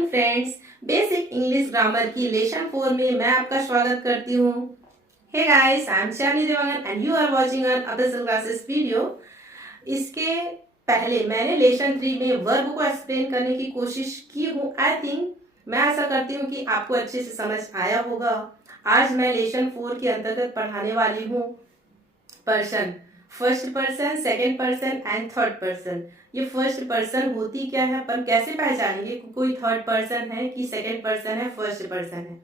Morning friends. Basic English grammar की lesson 4 में मैं आपका स्वागत करती हूँ। Hey guys, I am Shalini Dewangan and you are watching our official classes video. इसके पहले मैंने लेसन 3 में वर्ब को एक्सप्लेन करने की कोशिश की हूँ। आई थिंक मैं ऐसा करती हूँ कि आपको अच्छे से समझ आया होगा। आज मैं लेसन 4 के अंतर्गत पढ़ाने वाली हूँ person, first person, second person and third person. ये फर्स्ट पर्सन होती क्या है, अपन कैसे पहचानेंगे कोई थर्ड पर्सन है कि सेकेंड पर्सन है, फर्स्ट पर्सन है।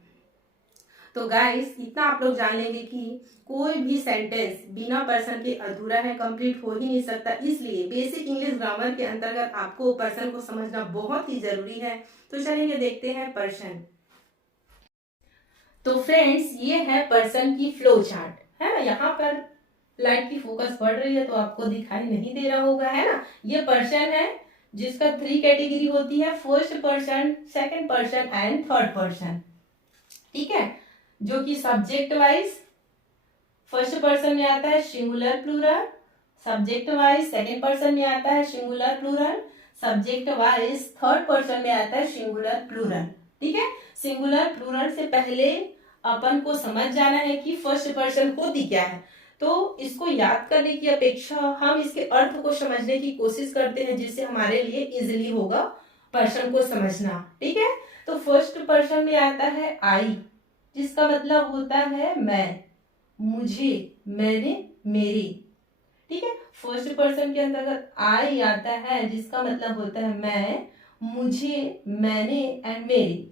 तो गाइस, इतना आप लोग जान लेंगे कि कोई भी सेंटेंस बिना पर्सन के अधूरा है, कंप्लीट हो ही नहीं सकता। इसलिए बेसिक इंग्लिश ग्रामर के अंतर्गत आपको पर्सन को समझना बहुत ही जरूरी है। तो चलिए देखते हैं पर्सन। तो फ्रेंड्स, ये है पर्सन की फ्लो चार्ट, है ना। यहाँ पर लाइट की फोकस बढ़ रही है तो आपको दिखाई नहीं दे रहा होगा, है ना। ये पर्सन है जिसका 3 कैटेगरी होती है, first person, second person and third person. ठीक है, जो कि सब्जेक्ट वाइज फर्स्ट पर्सन में आता है singular plural, subject wise second person में आता है singular plural, subject wise third person में आता है सिंगुलर प्लूरल। ठीक है, सिंगुलर प्लूरल से पहले अपन को समझ जाना है कि फर्स्ट पर्सन होती क्या है। तो इसको याद करने की अपेक्षा हम इसके अर्थ को समझने की कोशिश करते हैं, जिससे हमारे लिए इजीली होगा पर्सन को समझना। ठीक है, तो फर्स्ट पर्सन में आता है आई, जिसका मतलब होता है मैं, मुझे, मैंने, मेरी। ठीक है, फर्स्ट पर्सन के अंतर्गत आई आता है जिसका मतलब होता है मैं, मुझे, मैंने एंड मेरी।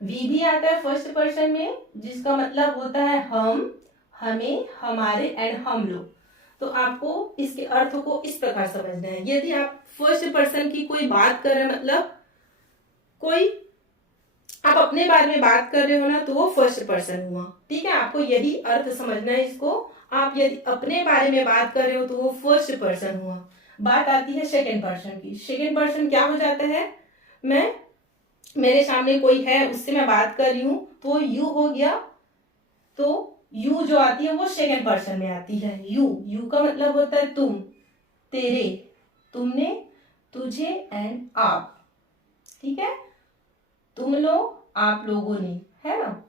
वी भी आता है फर्स्ट पर्सन में, जिसका मतलब होता है हम, हमें, हमारे एंड हम लोग। तो आपको इसके अर्थ को इस प्रकार समझना है। यदि आप फर्स्ट पर्सन की कोई बात कर रहे हैं, मतलब कोई आप अपने बारे में बात कर रहे हो ना, तो वो फर्स्ट पर्सन हुआ। ठीक है, आपको यही अर्थ समझना है इसको। आप यदि अपने बारे में बात कर रहे हो तो वो फर्स्ट पर्सन हुआ। बात आती है सेकेंड पर्सन की। सेकेंड पर्सन क्या हो जाता है, मैं, मेरे सामने कोई है उससे मैं बात कर रही हूं तो यू हो गया। तो यू जो आती है वो सेकेंड पर्सन में आती है। यू का मतलब होता है तुम, तेरे, तुमने, तुझे एंड आप। ठीक है, तुम लोग, आप लोगों ने, है ना।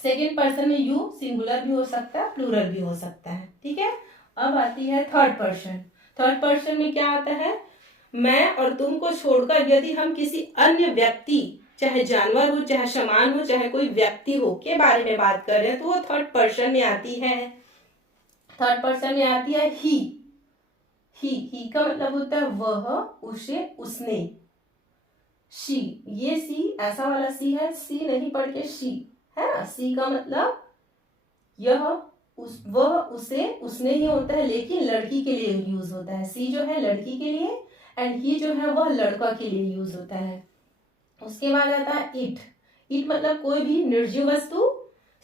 सेकेंड पर्सन में यू सिंगुलर भी हो सकता है, प्लूरल भी हो सकता है। ठीक है, अब आती है थर्ड पर्सन। थर्ड पर्सन में क्या आता है, मैं और तुम को छोड़कर यदि हम किसी अन्य व्यक्ति, चाहे जानवर हो, चाहे सामान हो, चाहे कोई व्यक्ति हो, के बारे में बात कर रहे हैं तो वो थर्ड पर्सन में आती है। थर्ड पर्सन में आती है ही का मतलब होता है वह, उसे, उसने। शी, ये सी ऐसा वाला सी है, सी नहीं पढ़ के शी, है ना। सी का मतलब यह, वह, उसे, उसने ही होता है, लेकिन लड़की के लिए यूज होता है। सी जो है लड़की के लिए एंड ही जो है वह लड़का के लिए यूज होता है। उसके बाद आता है इट। इट मतलब कोई भी निर्जीव वस्तु,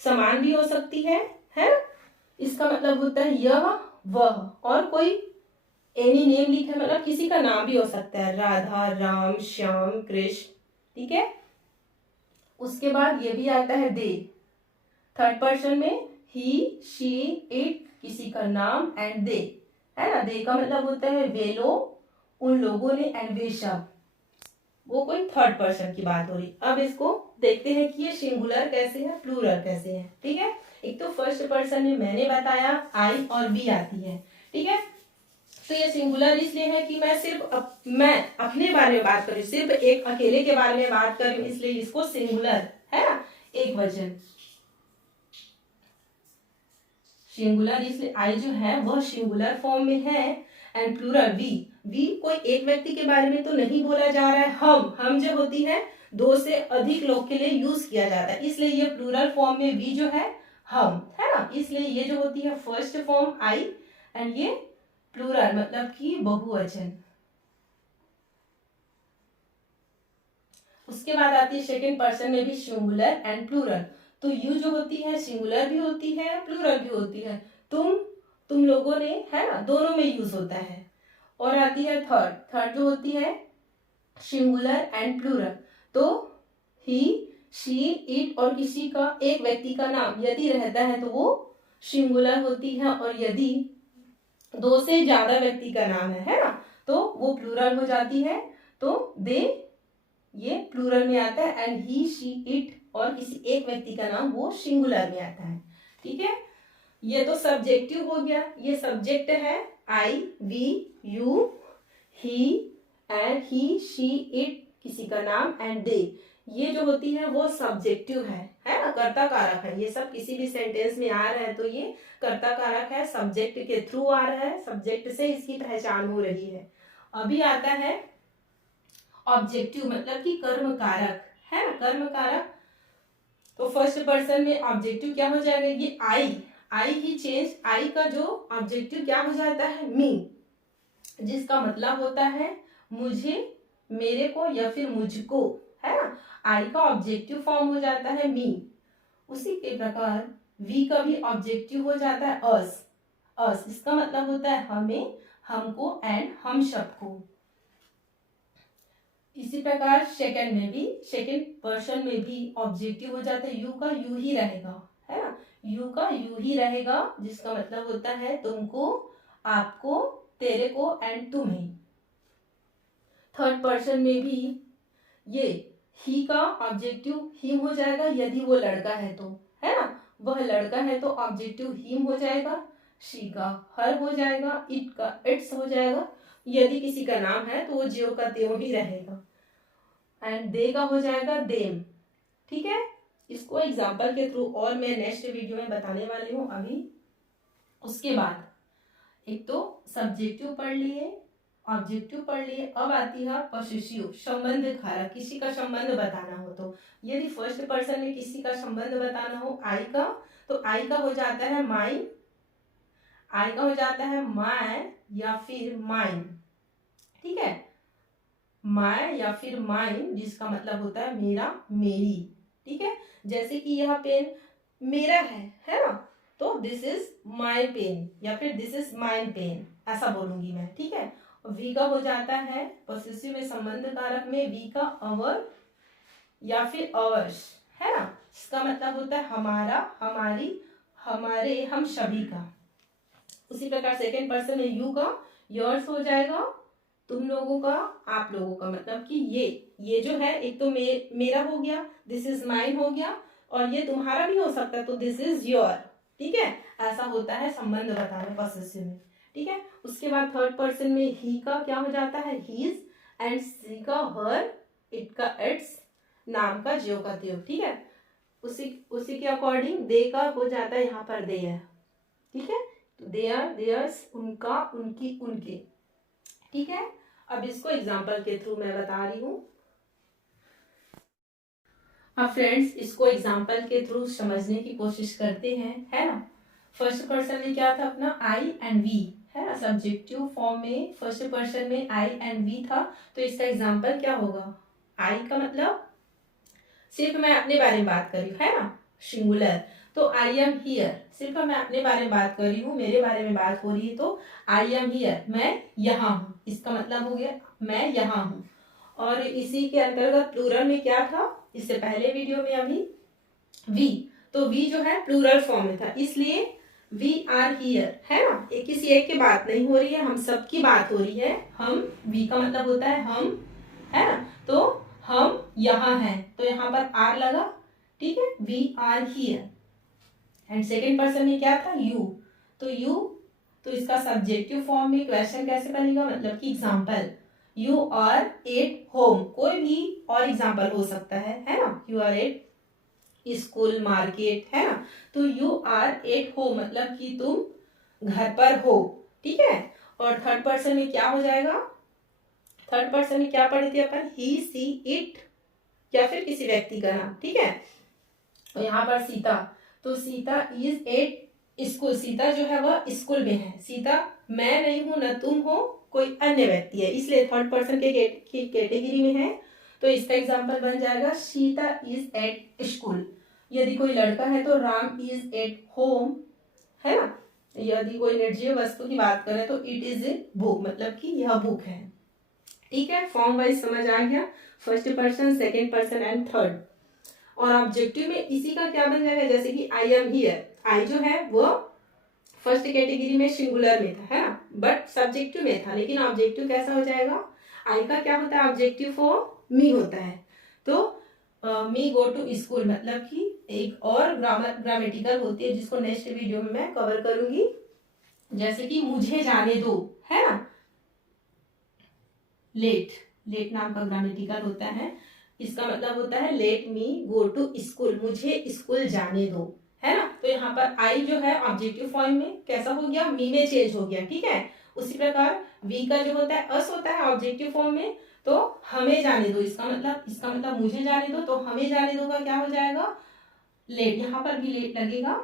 सामान भी हो सकती है। इसका मतलब होता है यह, वह, और कोई एनी नेम लिखा, मतलब किसी का नाम भी हो सकता है, राधा, राम, श्याम, कृष्ण। ठीक है, उसके बाद ये भी आता है दे। थर्ड पर्सन में ही, शी, इट, किसी का नाम एंड दे, है ना। दे का मतलब होता है वे लोग, उन लोगों ने एंड वे सब। वो कोई थर्ड पर्सन की बात हो रही। अब इसको देखते हैं कि ये सिंगुलर कैसे है, प्लूरल कैसे है। ठीक है, एक तो फर्स्ट पर्सन में मैंने बताया आई और बी आती है। ठीक है, तो ये सिंगुलर इसलिए है कि मैं सिर्फ मैं अपने बारे में बात कर रही हूँ, सिर्फ एक अकेले के बारे में बात कर रही हूँ, इसलिए इसको सिंगुलर, है ना, एक वचन। सिंगुलर इसलिए आई जो है वह सिंगुलर फॉर्म में है एंड प्लूरल वी कोई एक व्यक्ति के बारे में तो नहीं बोला जा रहा है। हम जो होती है दो से अधिक लोग के लिए यूज किया जाता है, इसलिए ये प्लूरल फॉर्म में वी जो है हम, है ना। इसलिए ये जो होती है फर्स्ट फॉर्म आई एंड ये प्लूरल मतलब कि बहुवचन। उसके बाद आती है सेकेंड पर्सन में भी सिंगुलर एंड प्लूरल। तो यू जो होती है सिंगुलर भी होती है, प्लूरल भी होती है। तुम लोगों ने, है ना, दोनों में यूज होता है। और आती है थर्ड जो होती है सिंगुलर एंड प्लूरल। तो ही, शी, इट और किसी का, एक व्यक्ति का नाम यदि रहता है तो वो सिंगुलर होती है, और यदि दो से ज्यादा व्यक्ति का नाम है ना, तो वो प्लूरल हो जाती है। तो दे, ये प्लूरल में आता है, एंड ही शी इट और किसी एक व्यक्ति का नाम वो सिंगुलर में आता है। ठीक है, ये तो सब्जेक्टिव हो गया। ये सब्जेक्ट है I, we, you, he and he, she, it, किसी का नाम, एंड दे। ये जो होती है वो सब्जेक्टिव है ना, कर्ता कारक है। ये सब किसी भी सेंटेंस में आ रहा है तो ये कर्ता कारक है, सब्जेक्ट के थ्रू आ रहा है, सब्जेक्ट से इसकी पहचान हो रही है। अभी आता है ऑब्जेक्टिव, मतलब कि कर्म कारक, है ना, कर्म कारक। तो फर्स्ट पर्सन में ऑब्जेक्टिव क्या हो जाएगा, ये आई ही चेंज, आई का जो ऑब्जेक्टिव क्या हो जाता है, मी, जिसका मतलब होता है मुझे, मेरे को या फिर मुझको, है ना। आई का ऑब्जेक्टिव फॉर्म हो जाता है मी। उसी के प्रकार वी का भी ऑब्जेक्टिव हो जाता है अस, इसका मतलब होता है हमें, हमको एंड हम सबको। इसी प्रकार सेकंड में भी, सेकंड पर्सन में भी ऑब्जेक्टिव हो जाता है यू का यू ही रहेगा, है ना, यू का यू ही रहेगा, जिसका मतलब होता है तुमको, आपको, तेरे को एंड तुम्हें। थर्ड पर्सन में भी ये ही का ऑब्जेक्टिव हिम हो जाएगा, यदि वो लड़का है तो, है ना, वह लड़का है तो ऑब्जेक्टिव हिम हो जाएगा, शी का हर हो जाएगा, इट का इट्स हो जाएगा, यदि किसी का नाम है तो वो ज्यों का त्यों ही रहेगा, एंड दे का हो जाएगा देम। ठीक है, इसको एग्जाम्पल के थ्रू और मैं नेक्स्ट वीडियो में बताने वाली हूँ अभी। उसके बाद एक तो सब्जेक्टिव पढ़ लिए, ऑब्जेक्टिव पढ़ लिए, अब आती है पॉसेसिव, संबंध कारक, किसी का संबंध बताना हो तो। यदि फर्स्ट पर्सन में किसी का संबंध बताना हो आई का, तो आई का हो जाता है माइन, आई का हो जाता है माय या फिर माइन। ठीक है, माय या फिर माइन, जिसका मतलब होता है मेरा, मेरी। ठीक है, जैसे कि यह पेन मेरा है ना, तो दिस इज माय पेन या फिर दिस इज माइन पेन, ऐसा बोलूंगी मैं। ठीक है, वी का हो जाता है पॉसेसिव में, संबंध कारक में वी का अवर या फिर अवर्स, है ना, इसका मतलब होता है हमारा, हमारी, हमारे, हम सभी का। उसी प्रकार सेकेंड पर्सन में यू का योर्स हो जाएगा, तुम लोगों का, आप लोगों का, मतलब कि ये जो है, एक तो मेरा हो गया, दिस इज माइन हो गया, और ये तुम्हारा भी हो सकता है तो दिस इज योर। ठीक है, ऐसा होता है संबंध बताने पॉसेसिव में। ठीक है, उसके बाद थर्ड पर्सन में ही का क्या हो जाता है, हीज, एंड सी का हर, इट का इट्स, नाम का ज्यों का त्यों। ठीक है, उसी के अकॉर्डिंग दे का हो जाता है यहाँ पर देयर। ठीक है, तो देयर, देयर्स, उनका, उनकी, उनके। ठीक है, अब इसको एग्जाम्पल के थ्रू मैं बता रही हूँ। अब फ्रेंड्स इसको एग्जाम्पल के थ्रू समझने की कोशिश करते हैं, है ना। फर्स्ट पर्सन में क्या था अपना, आई एंड वी, है ना, सब्जेक्टिव फॉर्म में फर्स्ट पर्सन में आई एंड वी था, तो इसका एग्जाम्पल क्या होगा, आई का मतलब सिर्फ मैं अपने बारे में बात कर रही हूँ, है ना, सिंगुलर, तो आई एम हियर, सिर्फ मैं अपने बारे में बात कर रही हूँ, मेरे बारे में बात हो रही है, तो आई एम हियर, मैं यहाँ हूँ, इसका मतलब हो गया मैं यहाँ हूँ। और इसी के अंतर्गत प्लूरल में क्या था, इससे पहले वीडियो में अभी वी, तो वी जो है प्लूरल फॉर्म में था, इसलिए वी आर हियर, है ना, एक किसी एक की बात नहीं हो रही है, हम सब की बात हो रही है। हम, वी का मतलब होता है हम, है ना, तो हम यहाँ हैं, तो यहाँ पर आर लगा। ठीक है, we are here. And second person में क्या था, यू, तो इसका सब्जेक्टिव फॉर्म में क्वेश्चन कैसे बनेगा, मतलब कि example, you are at home, कोई भी और एग्जाम्पल हो सकता है ना, you are at school, market, है ना, तो यू आर एट होम मतलब कि तुम घर पर हो। ठीक है, और थर्ड पर्सन में क्या हो जाएगा, थर्ड पर्सन में क्या पढ़े थे अपन, ही, सी, इट या फिर किसी व्यक्ति का नाम। ठीक है, और यहाँ पर सीता, तो Sita is at school, Sita जो है वह स्कूल में है, सीता मैं नहीं हूं, न तुम हो, कोई अन्य व्यक्ति है, इसलिए थर्ड पर्सन के कैटेगरी में है, तो इसका एग्जांपल बन जाएगा सीता इज एट स्कूल। यदि कोई लड़का है तो राम इज एट होम, है ना, यदि कोई निर्जीव वस्तु की बात करें तो इट इज ए बुक, मतलब कि यह बुक है। ठीक है, फॉर्म वाइज समझ आ गया, first person, second person and third. और ऑब्जेक्टिव में इसी का क्या बन जाएगा, जैसे कि आई एम हियर, आई जो है वो फर्स्ट कैटेगरी में सिंगुलर में था, है ना, बट सब्जेक्टिव में था, लेकिन ऑब्जेक्टिव कैसा हो जाएगा, आई का क्या होता है, ऑब्जेक्टिव फॉर मी होता है, तो मी गो टू स्कूल मतलब कि एक और ग्रामेटिकल होती है जिसको नेक्स्ट वीडियो में मैं कवर करूंगी। जैसे कि मुझे जाने दो, है ना, लेट, लेट नाम का ग्रामेटिकल होता है, इसका मतलब होता है let me go to school, मुझे स्कूल जाने दो, है ना। तो यहाँ पर आई जो है ऑब्जेक्टिव फॉर्म में कैसा हो गया, मी में चेंज हो गया, ठीक है। उसी प्रकार वी का जो होता है अस होता है ऑब्जेक्टिव फॉर्म में, तो हमें जाने दो, इसका मतलब मुझे जाने दो, तो हमें जाने दो का क्या हो जाएगा, लेट, यहाँ पर भी लेट लगेगा,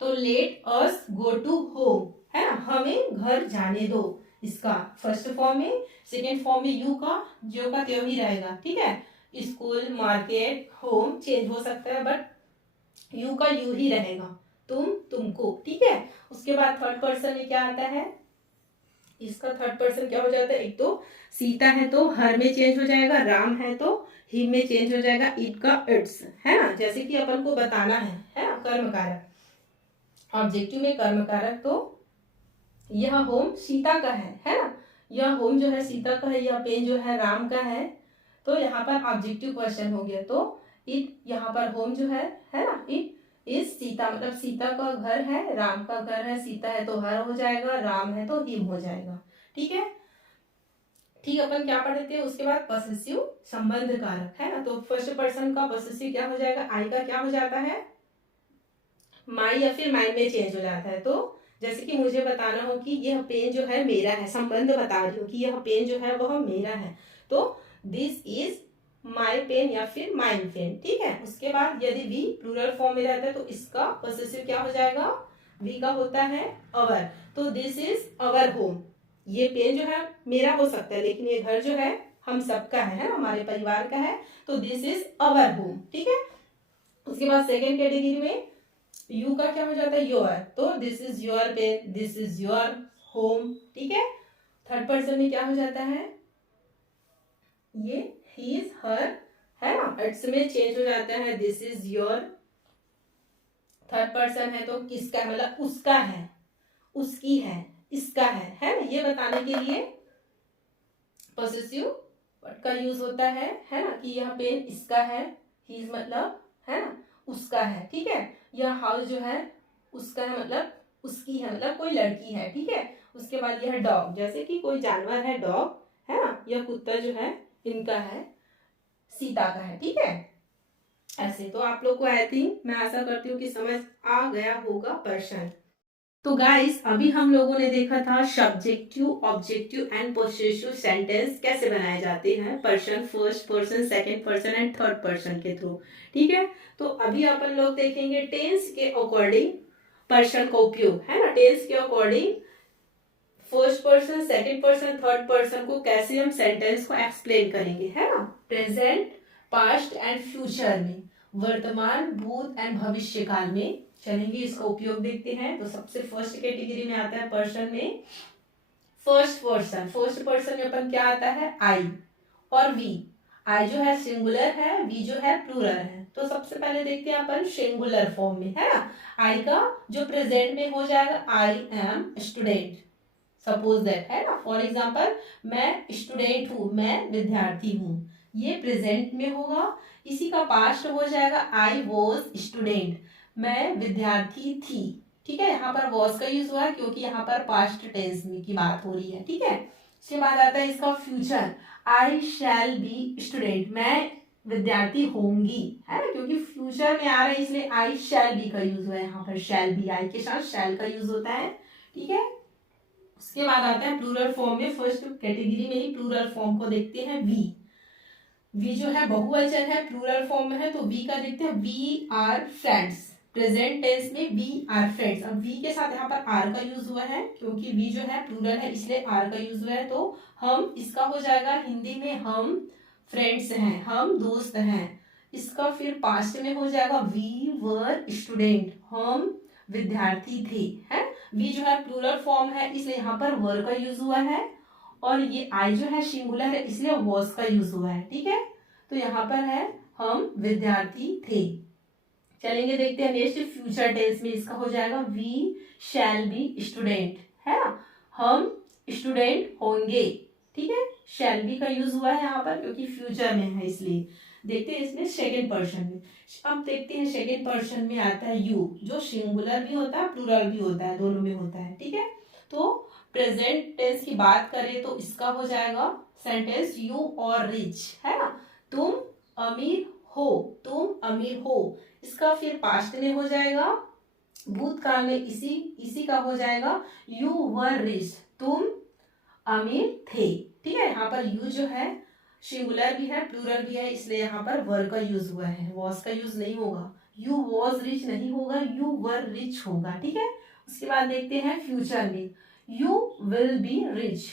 तो let us go to home, है ना, हमें घर जाने दो, इसका फर्स्ट फॉर्म में। सेकेंड फॉर्म में यू का जो का त्यों ही रहेगा, ठीक है। स्कूल, मार्केट, होम चेंज हो सकता है बट यू का यू ही रहेगा, तुम, तुमको, ठीक है। उसके बाद थर्ड पर्सन में क्या आता है, इसका थर्ड पर्सन क्या हो जाता है, एक तो सीता है तो हर में चेंज हो जाएगा, राम है तो ही में चेंज हो जाएगा, इट का इट्स, है ना, जैसे कि अपन को बताना है ना, कर्म कारक, ऑब्जेक्टिव में कर्म कारक, तो यह होम सीता का है ना, यह होम जो है सीता का है, यह पेन जो है राम का है, तो यहाँ पर ऑब्जेक्टिव क्वेश्चन हो गया, तो इट, यहाँ पर होम जो है ना, इट इज सीता, मतलब सीता का घर है, राम का घर है, सीता है तो हर हो जाएगा, राम है तो हिम हो जाएगा, ठीक है। ठीक, अपन क्या पढ़ते हैं उसके बाद, पॉसेसिव संबंध कारक, है ना, तो फर्स्ट पर्सन का पॉसेसिव क्या हो जाएगा, आई का क्या हो जाता है, माई या फिर माइंड में चेंज हो जाता है। तो जैसे कि मुझे बताना हो कि यह पेन जो है मेरा है, संबंध बता रही हूँ कि यह पेन जो है वह मेरा है, तो दिस इज माई पेन या फिर माइन पेन, ठीक है। उसके बाद यदि वी प्लूरल फॉर्म में रहता है तो इसका पॉसेसिव क्या हो जाएगा, वी का होता है अवर, तो दिस इज अवर होम, ये पेन जो है मेरा हो सकता है लेकिन ये घर जो है हम सबका है ना, हमारे परिवार का है, तो दिस इज अवर होम, ठीक है। उसके बाद सेकेंड कैटेगरी में यू का क्या हो जाता है, योर, तो this is your pen, this is your home, ठीक है। थर्ड पर्सन में क्या हो जाता है, ये हीज, हर, है ना, इट्स में चेंज हो जाता है, this is your, third person है तो किसका, मतलब उसका है, उसकी है, इसका है ना, ये बताने के लिए पॉसेसिव वर्ड का यूज होता है ना, कि यह पेन इसका है, हीज मतलब, है ना, उसका है, ठीक है। यह हाउस जो है उसका है, मतलब उसकी है, मतलब कोई लड़की है, ठीक है। उसके बाद यह डॉग, जैसे कि कोई जानवर है डॉग, है ना, यह कुत्ता जो है इनका है, सीता का है, ठीक है। ऐसे तो आप लोग को आई थिंक, मैं आशा करती हूँ कि समझ आ गया होगा पर्सन। तो गाइस अभी हम लोगों ने देखा था subjective, objective and possessive sentence कैसे बनाए जाते हैं person, first person, second person and third person के थ्रू, ठीक है। तो अभी अपन लोग देखेंगे टेंस के अकॉर्डिंग पर्सन का उपयोग, है ना, टेंस के according first person, second person, third person को कैसे हम सेंटेंस को एक्सप्लेन करेंगे, है ना, प्रेजेंट, पास्ट एंड फ्यूचर में, वर्तमान, भूत एंड भविष्य काल में चलेंगे, इसका उपयोग देखते हैं। तो सबसे फर्स्ट कैटेगरी में आता है पर्सन में फर्स्ट पर्सन, फर्स्ट पर्सन में अपन क्या आता है, आई और वी, आई जो है सिंगुलर है, वी जो है प्लूरल है। तो सबसे पहले देखते हैं अपन सिंगुलर फॉर्म में, है ना, आई का जो प्रेजेंट में हो जाएगा, I am student, suppose that, है ना, फॉर एग्जाम्पल मैं स्टूडेंट हूँ, मैं विद्यार्थी हूँ, ये प्रेजेंट में होगा। इसी का पास्ट हो जाएगा, आई वॉज स्टूडेंट, मैं विद्यार्थी थी, ठीक है। यहाँ पर वॉज का यूज हुआ है क्योंकि यहाँ पर पास्ट टेंस की बात हो रही है, ठीक है। इसके बाद आता है इसका future, I shall be student, मैं विद्यार्थी होंगी, है ना, क्योंकि फ्यूचर में आ रहा है इसलिए आई शैल बी का यूज हुआ है, यहाँ पर शैल बी, आई के साथ शैल का यूज होता है, ठीक है। उसके बाद आता है प्लूरल फॉर्म में, फर्स्ट कैटेगरी में ही प्लूरल फॉर्म को देखते हैं, वी, वी जो है बहुवचन है, प्लूरल फॉर्म में है, तो वी का देखते हैं, we are friends, present tense में वी आर फ्रेंड्स। अब वी के साथ यहाँ पर आर का यूज हुआ है क्योंकि वी जो है प्लूरल है इसलिए आर का यूज हुआ है, तो हम, इसका हो जाएगा हिंदी में हम फ्रेंड्स हैं, हम दोस्त हैं। इसका फिर पास्ट में हो जाएगा, वी वर स्टूडेंट, हम विद्यार्थी थे, है। वी जो है प्लूरल फॉर्म है इसलिए यहाँ पर वर का यूज हुआ है, और ये आई जो है सिंगुलर है इसलिए वॉज का यूज हुआ है, ठीक है। तो यहाँ पर है हम विद्यार्थी थे। चलेंगे देखते हैं नेक्स्ट फ्यूचर टेंस में, इसका हो जाएगा वी शैल बी स्टूडेंट, है ना, हम स्टूडेंट होंगे, ठीक है। शैल बी का यूज हुआ है यहाँ पर क्योंकि फ्यूचर में है, इसलिए देखते हैं इसमें सेकेंड पर्सन में। अब देखते हैं सेकेंड पर्सन में आता है यू, जो सिंगुलर भी होता है प्लूरल भी होता है, दोनों में होता है। ठीक है, तो प्रेजेंट टेंस की बात करें तो इसका हो जाएगा सेंटेंस यू और रिच, है ना। तुम अमीर हो, तुम अमीर हो। इसका फिर पास्ट में हो जाएगा, भूतकाल में इसी का हो जाएगा यू वर रिच, तुम अमीर थे। ठीक है, यहाँ पर यू जो है सिंगुलर भी है प्लूरल भी है, इसलिए यहाँ पर वर का यूज हुआ है, वॉज का यूज नहीं होगा। यू वॉज रिच नहीं होगा, यू वर रिच होगा। ठीक है, उसके बाद देखते हैं फ्यूचर में, यू विल बी रिच।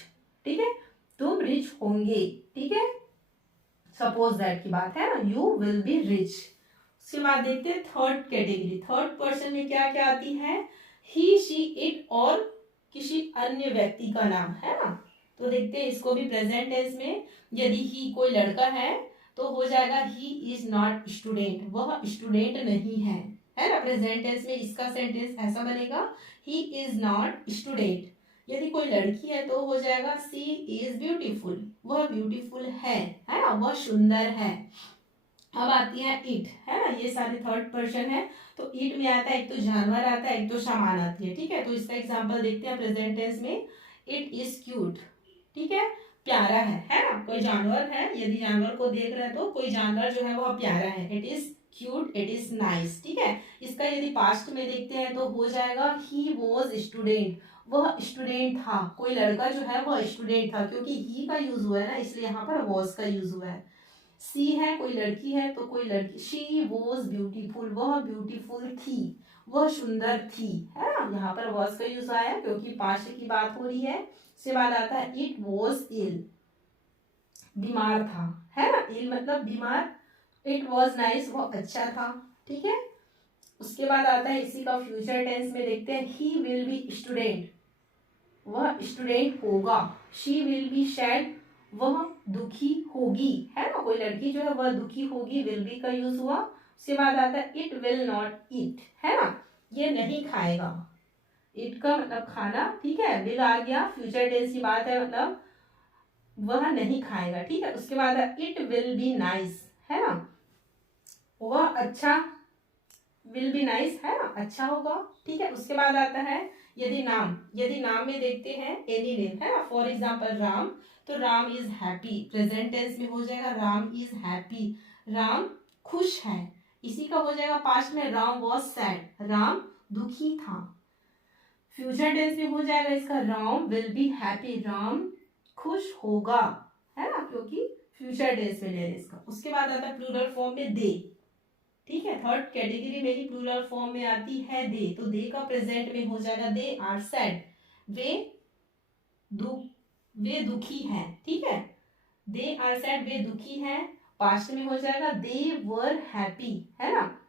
ठीक है, तुम रिच होंगे। ठीक है, सपोज दैट की बात है ना, यू विल बी रिच। उसके बाद देखते हैं थर्ड कैटेगरी। थर्ड पर्सन में क्या क्या आती है, ही शी इट और किसी अन्य व्यक्ति का नाम, है ना। तो देखते हैं इसको भी प्रेजेंट टेंस में, यदि ही कोई लड़का है तो हो जाएगा ही इज नॉट स्टूडेंट, वह स्टूडेंट नहीं है ना। प्रेजेंट टेंस में इसका सेंटेंस ऐसा बनेगा, ही इज नॉट स्टूडेंट। यदि कोई लड़की है तो हो जाएगा सी इज ब्यूटीफुल, वह ब्यूटीफुल है ना, वह सुंदर है। अब आती है इट, है ना, ये सारे थर्ड पर्सन है। तो इट में आता है एक तो जानवर आता है, एक तो सामान आती है। ठीक है, तो इसका एग्जांपल देखते हैं प्रेजेंट टेंस में, इट इज क्यूट। ठीक है, प्यारा है ना। कोई जानवर है, यदि जानवर को देख रहे हैं तो कोई जानवर जो है वह प्यारा है, it is cute, it is nice. ठीक है, इसका यदि पास्ट में देखते हैं तो हो जाएगा ही वॉज स्टूडेंट, वह स्टूडेंट था। कोई लड़का जो है वह स्टूडेंट था, क्योंकि ही का यूज हुआ है ना, इसलिए यहाँ पर वॉज का यूज हुआ है। सी है, कोई लड़की है तो कोई लड़की, शी वॉज ब्यूटीफुल, वह ब्यूटीफुल थी, वह सुंदर थी, है ना। यहाँ पर वॉज का यूज आया क्योंकि पास्ट की बात हो रही है। उसके बाद आता है इट वॉज इल, बीमार था, है ना। इल मतलब बीमार। इट वॉज नाइस, वह अच्छा था। ठीक है, उसके बाद आता है इसी का फ्यूचर टेंस में देखते हैं, ही विल बी स्टूडेंट, वह स्टूडेंट होगा। शी विल बी सैड, वह दुखी होगी, है ना। कोई लड़की जो है वह दुखी होगी, विल बी का यूज हुआ। उसके बाद आता है इट विल नॉट ईट, है ना, ये नहीं खाएगा। इट का मतलब खाना। ठीक है, विल आ गया, फ्यूचर टेंस की बात है, मतलब वह नहीं खाएगा। ठीक है, उसके बाद इट विल बी नाइस, है ना, वह अच्छा, विल बी नाइस, है ना, अच्छा होगा। ठीक है, उसके बाद आता है यदि नाम में देखते हैं एनी नेम, है ना। फॉर एग्जाम्पल राम, तो Ram is happy, present tense में हो जाएगा राम इज हैप्पी, राम खुश है। इसी का हो जाएगा पास्ट में, राम वॉज सैड, राम दुखी था। फ्यूचर टेंस में हो जाएगा इसका, Ram will be happy, Ram खुश होगा, है ना, क्योंकि फ्यूचर टेंस में ले रहे इसका। उसके बाद आता है प्लूरल फॉर्म में दे। ठीक है, थर्ड कैटेगरी में ही प्लूरल फॉर्म में आती है दे, तो दे का प्रेजेंट में हो जाएगा दे आर सैड, वे दुखी हैं। ठीक है, दे आर सैड, वे दुखी हैं। पास्ट में हो जाएगा दे वर हैप्पी, है ना,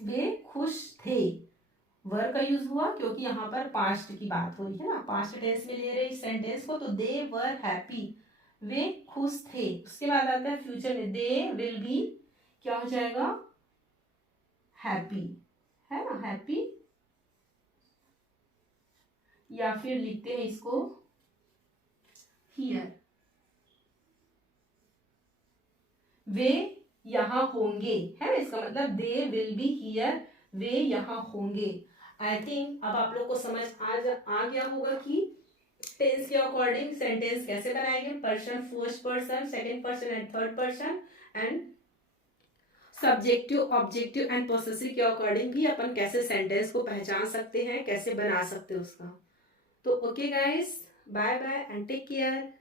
वे खुश थे। वर का यूज हुआ क्योंकि यहाँ पर पास्ट की बात हो रही है ना, पास्ट टेंस में ले रहे इस सेंटेंस को, तो दे वर हैप्पी, वे खुश थे। उसके बाद आता है फ्यूचर में, दे विल बी क्या हो जाएगा, हैप्पी, है ना, हैप्पी। या फिर लिखते हैं इसको हियर, वे यहां होंगे, है ना, इसका मतलब दे विल बी हियर, वे यहां होंगे। आई थिंक अब आप लोग को समझ आ गया होगा कि टेंस के अकॉर्डिंग सेंटेंस कैसे बनाएंगे, person, first person, second person and third person, and subjective, objective and possessive के अकॉर्डिंग भी अपन कैसे सेंटेंस को पहचान सकते हैं, कैसे बना सकते हैं उसका। तो okay guys, bye bye and take care.